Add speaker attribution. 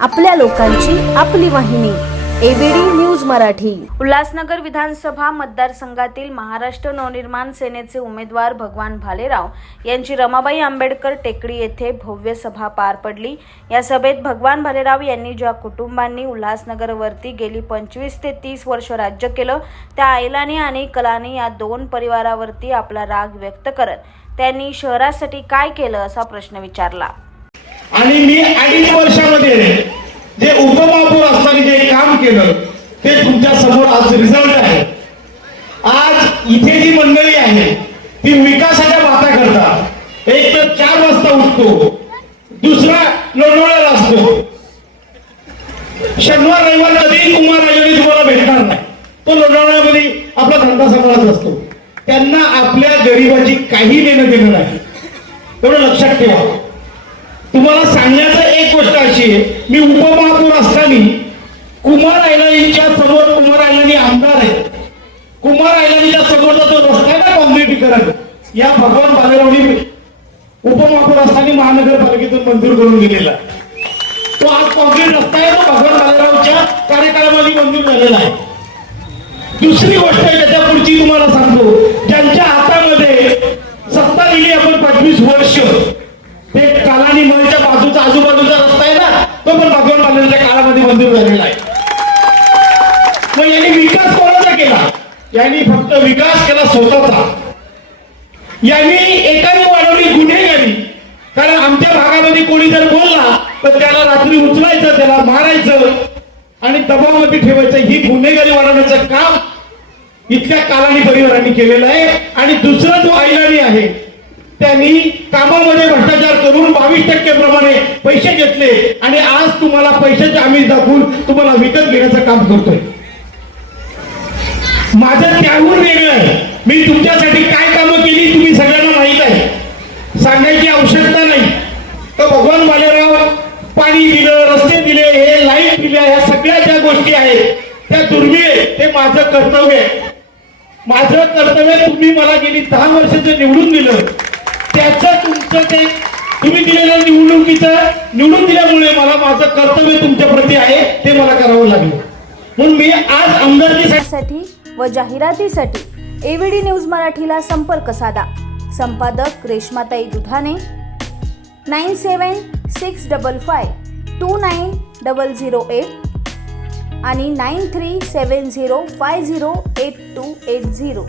Speaker 1: आपल्या लोकांची आपली वाहिनी एबीडी न्यूज मराठी.
Speaker 2: उल्हासनगर विधानसभा मतदारसंघातील महाराष्ट्र नवनिर्माण सेनेचे उमेदवार भगवान भालेराव यांची रमाबाई आंबेडकर टेकडी येथे भव्य सभा पार पडली. या सभेत भगवान भालेराव यांनी ज्या कुटुंबांनी उल्हासनगरवरती गेली पंचवीस ते तीस वर्ष राज्य केलं त्या आयलानी आणि कलानी या दोन परिवारावरती आपला राग व्यक्त करत त्यांनी शहरासाठी काय केलं असा प्रश्न विचारला.
Speaker 3: आणि मी अडीच वर्षामध्ये जे उपमहापौर असताना जे काम केलं ते तुमच्यासमोर आज रिझल्ट आहे. आज इथे जी मंडळी आहे ती विकासाच्या बाता करता एक तर चार वाजता उठतो दुसरा लोणावळ्याला असतो. शनिवार रविवार कधी कुमार राजाने तुम्हाला भेटणार नाही. तो लोणावळ्यामध्ये आपला धंदा सांभाळत असतो. त्यांना आपल्या गरिबाची काही देणं देणं नाही. एवढं लक्षात ठेवा. तुम्हाला सांगण्याचं एक गोष्ट अशी आहे मी उपमहापौर असताना कुमार आयलानीच्या समोर कुमार आयलानी आमदार आहे कुमार आयलानीच्या समोरचा जो रस्ता आहे ना कॉन्क्रिटीकरण या भगवान बालेरावनी उपमहापौर असताना महानगरपालिकेतून मंजूर करून दिलेला आहे. तो आज कॉन्क्रीट रस्ता आहे तो भगवान बालेरावच्या कार्यकाळामध्ये मंजूर झालेला आहे. दुसरी गोष्ट आहे त्याच्या पुढची तुम्हाला सांगतो ज्यांच्या हातामध्ये सत्ता दिली आपण पंचवीस वर्ष ते कालानी मलच्या बाजूचा आजूबाजूचा रस्ता आहे ना तो स्वातंत्र्याच्या काळामध्ये मंजूर झालेला आहे. मग यांनी विकास कोणाचा केला? यांनी फक्त विकास केला स्वतःचा. यांनी एकाने वाढवली गुन्हेगारी कारण आमच्या भागामध्ये कोणी जर बोलला तर त्याला रात्री उचलायचं त्याला मारायचं आणि दबावामध्ये ठेवायचं. ही गुन्हेगारी वाढवण्याचं काम इथल्या कालानी परिवारांनी केलेलं आहे. आणि दुसरा जो आईलाणी आहे त्यांनी कामामध्ये भ्रष्टाचार करून बावीस टक्के प्रमाणे पैसे घेतले. आणि आज तुम्हाला पैशाचे आम्ही दाखवून तुम्हाला विकत घेण्याचं काम करतोय. माझं त्याहून वेगळं आहे. मी तुमच्यासाठी काय कामं केली तुम्ही सगळ्यांना माहीत आहे. सांगायची आवश्यकता नाही. तर भगवान मालेराव पाणी दिलं रस्ते दिले हे लाइट दिल्या ह्या सगळ्या ज्या गोष्टी आहेत त्या दुर्मिळ ते माझं कर्तव्य आहे. माझं कर्तव्य तुम्ही मला गेली दहा वर्षाचं निवडून दिलं. त्याचं तुमचं ते तुम्ही दिलेल्या निवडणुकीचं निवडून दिल्यामुळे मला माझं कर्तव्य तुमच्या प्रती आहे ते मला करावं लागलं. म्हणून मी आज आमदारकीसाठी
Speaker 1: व जाहिरातीसाठी एव्हीडी न्यूज मराठीला संपर्क साधा. संपादक Reshmatai Dudhane nine seven six double five two nine double zero eight आणि nine three seven zero five zero eight two eight zero.